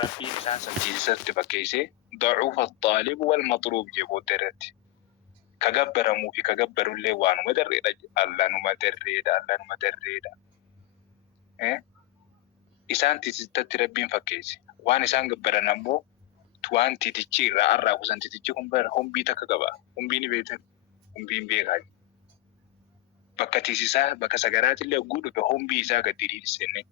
ربي إنسان سنتيسة بكيسة ضعوف الطالب والمطلوب جيبو درت كجبر مو في كجبر اللي وانو مدري الله نو مدري إيه إنسان تيسة ربي فكيسة وان إنسان جبر نمو توان تيجي رأى وسان تيجي هم بيتا كجبا هم بيني بيتا هم بين بيغاي بكتيسة بكسجرات اللي يقولوا بهم بيزا قديرين سنة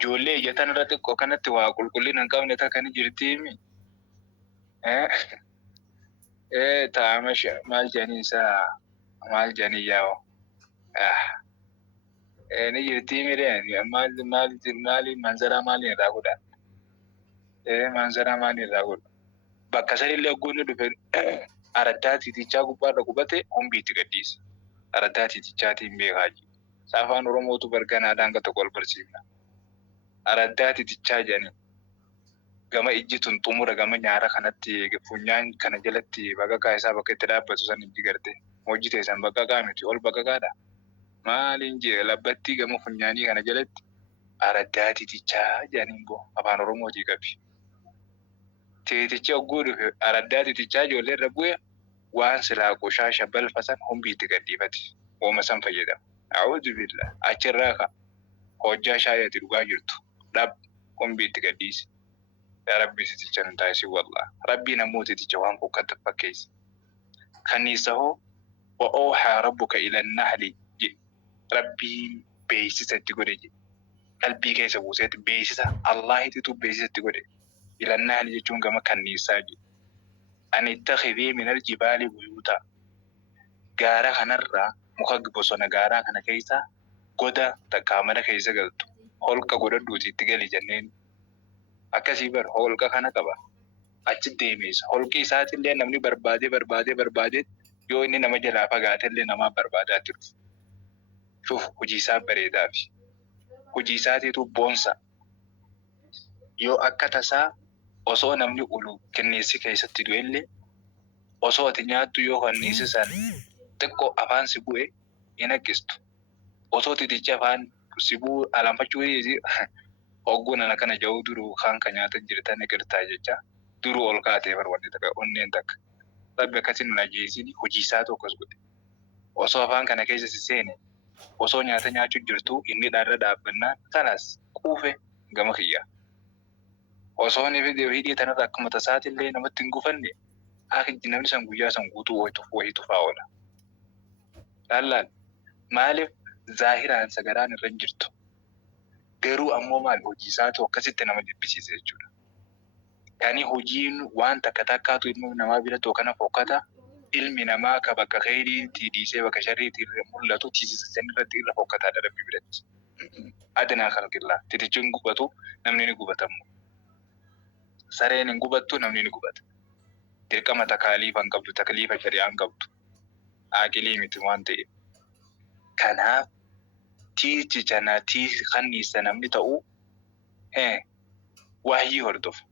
جولي جتان راتك وكانت واقول كلنا نكمل تكاني جرتيمي تعمش مال جاني مال جاني ياو نجرتيمي رين مالي منزرا مالي راغودا منزرا مالي راغودا بكسر اللي يقولوا دفن أرداتي تيجاكو بارا كوباتي هم بيتقديس أرداتي تيجاتي مبيغاجي سافان رموتو برغانا دانغا تقول برسيبنا أرداتي تيجاجاني gama ijjitun xumura gama nyaara kanatti funyaan kana jalatti baqaqaa isaa bakka itti dhaabbatu san itti garte hojii san baqaqaa miti ol baqaqaadha maaliin jee labbatti gama funyaanii kana jalatti araddaa titichaa jedhaniin boo afaan oromootii qabi. Tiitichi hogguu dhufe araddaa titichaa ijoollee irra bu'e waan silaa qoshaasha balfasan humbii itti gadhiifate ooma san fayyadama. A'uudhu billah achirraa ka hojjaa shaayati dhugaa jirtu dhab humbii itti gadhiise. يا ربي تتجن تايسي والله ربي نموت تجوان كتب فكيس خنيسه وأوحى ربك إلى النحل ربي بيسيس تقولي قلبي كيس بوسيت بيسيس الله تتو بيسيس تقولي إلى النحل يجون كما خنيسة أن اتخذي من الجبال بيوتا غارا خنرا مخاق بصونا غارا خنا كيسا قدا تكامنا كيسا قلتو هولك قدا دوتي تقالي جنين akkasii bar holqa kana qaba achi deemees holqi isaatillee namni barbaade yoo inni nama jalaa fagaatellee nama barbaadaa jiru shuf hojii isaa bareedaa fi hojii isaatiitu boonsa yoo akka tasaa osoo namni ulu kenneessi keessatti du'ellee osoo ati nyaattu yoo kanniisisan xiqqoo afaan si bu'e hin akkistu osoo titichi afaan si bu'u alanfachuu Ogguna nakana jauh duru kan kanyata jirtan egertaa jecha duru ol kaatee barbaade taka onneen takka rabbi akkasin nageessini hojii isaa tokkos godhe osoo afaan kana keessa si seene osoo nyaata nyaachuu jirtu inni dharra dhaabbannaan kanas quufe gama kiyya osoo ni hidhii tanarra akkuma tasaatillee namatti hin gufanne akka namni san guyyaa san guutuu wayitu faa'ola laallaan maaliif zaahiraan sagaraan irra jirtu garuu ammoo maal hojii isaatu akkasitti nama jibbisiisa jechuudha. Kani hojiin waan takkaatu ilmu namaa bira kana fokkata ilmi namaa ka bakka khayriitti dhiisee bakka sharriitti mul'atu tiisisan irratti irra fokkataa Rabbi biratti. Adnaa khalqillaa titichuun gubatu namni ni gubatamu. Sareen hin gubattu namni ni gubata. Dirqama takaliifa hin qabdu takliifa shari'aa hin qabdu. Aaqilii miti waan ta'eef. Kanaaf tiichi janaati kanniisa namni ta'u wahyii hordofu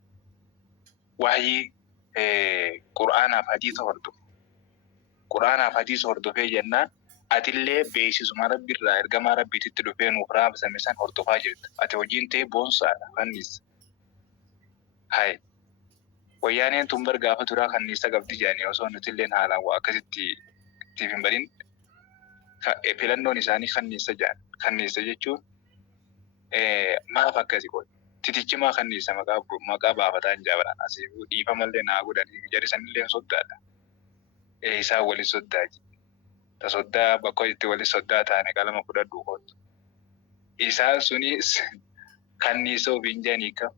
wahyii qur'aanaaf hadiisa hordofu qur'aanaaf hadiisa hordofee jennaan atillee beeksisuma rabbiirraa ergamaa rabbiitti dhufee nuuf raabsame san hordofaa jirta ati hojiin ta'e boonsaadha kanniisa hay wayyaaneen tun bargaafa turaa kanniisa qabdi jaanii osoo nutilleen haalaan waa akkasitti tiif hin badin filannoon isaanii kanniisa jaan kanniisa jechuun maaf akkasi godhe titichi maa kanniisa maqaa baafataan jaabaran asii dhiifa mallee naa godhanii jari sanillee soddaadha isaan waliin soddaaji ta soddaa bakka itti waliin soddaa taane qalama fudhadhu kootu isaan sunis kanniisa ofiin jaanii qaba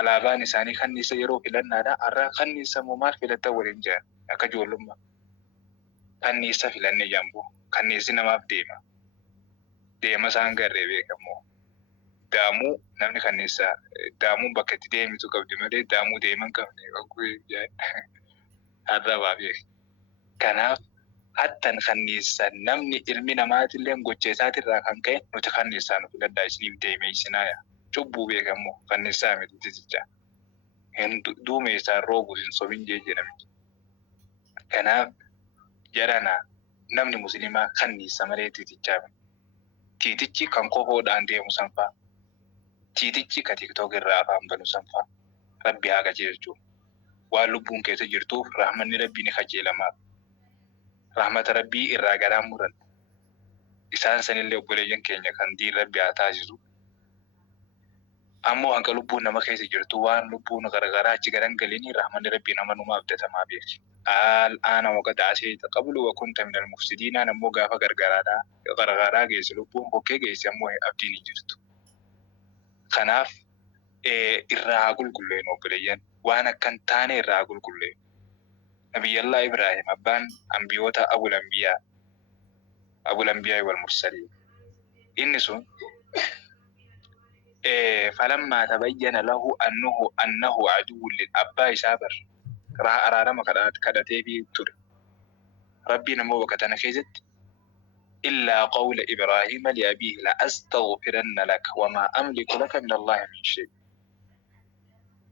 alaabaan isaanii kanniisa yeroo filannaadha har'a kanniisa moo maal filata waliin jaan akka ijoollummaa kanniisa filannee jambu kanniisi namaaf deema isaan garree beekamoo daamuu namni kanniisa daamuun bakka itti deemitu qabdi malee daamuu deeman qabne har'a baafee kanaaf hattan kanniisa namni ilmi namaatillee gocha isaatirraa kan ka'e nuti kanniisaan filadhaa isiniif deemee isinaa cubbuu beekamoo kanniisaa miti titicha hin duume isaan roobu hin sobin jedhame kanaaf jarana namni muslimaa kanniisa malee titichaa titichi kan kofoodhaan deemu sanfaa tiitichi ka tiktok irraa afaan banu sanfaa rabbi haa qajeelchu waan lubbuun keessa jirtuuf rahmanni rabbii ni qajeelamaaf rahmata rabbii irraa garaan muran isaan sanillee obboleeyyan keenya kan diin rabbi haa taasisu ammoo hanga lubbuun nama keessa jirtu waan lubbuun garagaraa achi garan galini rahmanni rabbii nama numa abdatamaa beeki الآن وقد عصيت قبل وكنت من المفسدين أنا مو غافا غرغرا جيس لبون بوكي جيس يمو أبديني جرتو خناف إرهاقل كلين وبليين وانا كنتاني إرهاقل كلين نبي الله إبراهيم أبان أنبيوتا أبو الأنبياء والمرسلين إنسون فلما تبين له أنه عدو للأباء سابر راح أرارما كدتي بي تر ربي نمو وكتنا كيزت إلا قول إبراهيم لأبيه لأستغفرن لك وما أملك لك من الله من شيء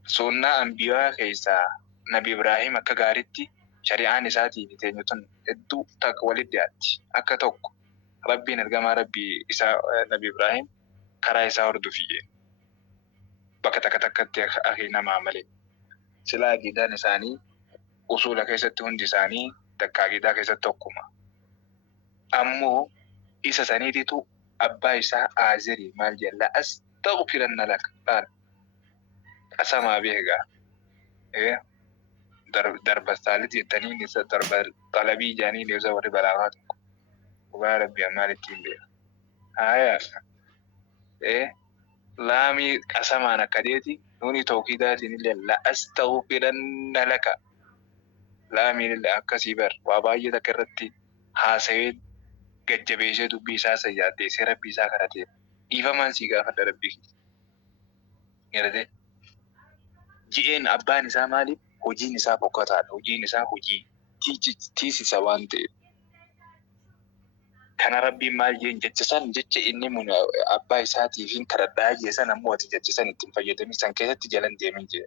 سنة أنبياء كيسا نبي إبراهيم كغارتي شريعة نساتي بتنيتون الدو تك ولدياتي أكتوك ربي نرجم ربي نبي إبراهيم كرا إسا وردو فيه بكتك أخي نما عملي سلا جدا نساني أصول كيسة هندي ساني تكا جدا كيسة توكما أمو إسا ساني تو أبا إسا آزري مال جل أستغفرن لك قال أسمع بيهجا إيه درب الثالث التاني نسا درب طلبي جاني نيوزا وري بلاغات وبارب بيامال التين بيه إيه لامي أسمع نكديتي نوني توكيداتي نلي لا أستغفرن لك لامي نلي أكسيبر واباية تكرتي حاسيد ججبيشة دبيسا سيادي سيرا بيسا كرتي إيفا من سيغا فد ربي يردي جئين أبا نسا مالي هجي نسا بوكتا هجي نسا هجي تيسي سوانتي كان ربي مال جين جتسان جتش إني من أبا إساتي فين كرداء جيسان أمواتي جتسان اتنفجدني سان كيسا تجلن ديمين جي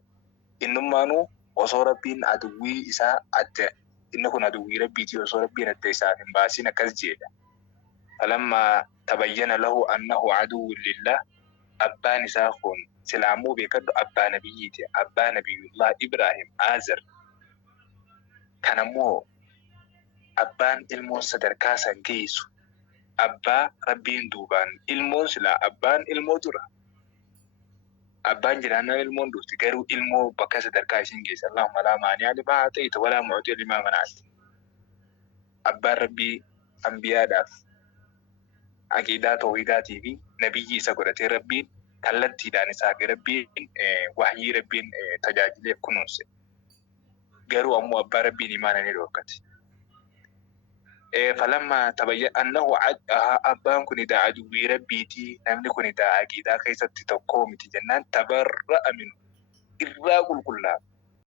إنمانو وصو ربين أدوي إسا أدى إنكو أدوي ربيتي وصو ربين أدى إسا من باسين كالجيدا فلما تبين له أنه عدو لله أبا نساخون سلامو بيكد أبا نبيتي أبا نبي الله إبراهيم آزر كان مو أبان إلمو صدر كاسا جيسو أبا ربين دوبان إلمو سلا أبان إلمو درا أبان جرانا إلمو دوتي غيرو إلمو بكا صدر كاسين جيس اللهم لا مانع لما أعطيت ولا معطي لما منعت أبا ربي أنبياء داف عقيدة توحيداتي في نبي سقرتي ربي كالتي داني ساقي ربي وحي ربي تجاجلي كنوس غيرو أمو أبا ربي نمانا نلوكت فلما تبين أنه أبان كن دا عدو ربيتي نمني كن دا عقيدة كيسة تتوكوم تجنان تبرأ منه إراغ الكلاب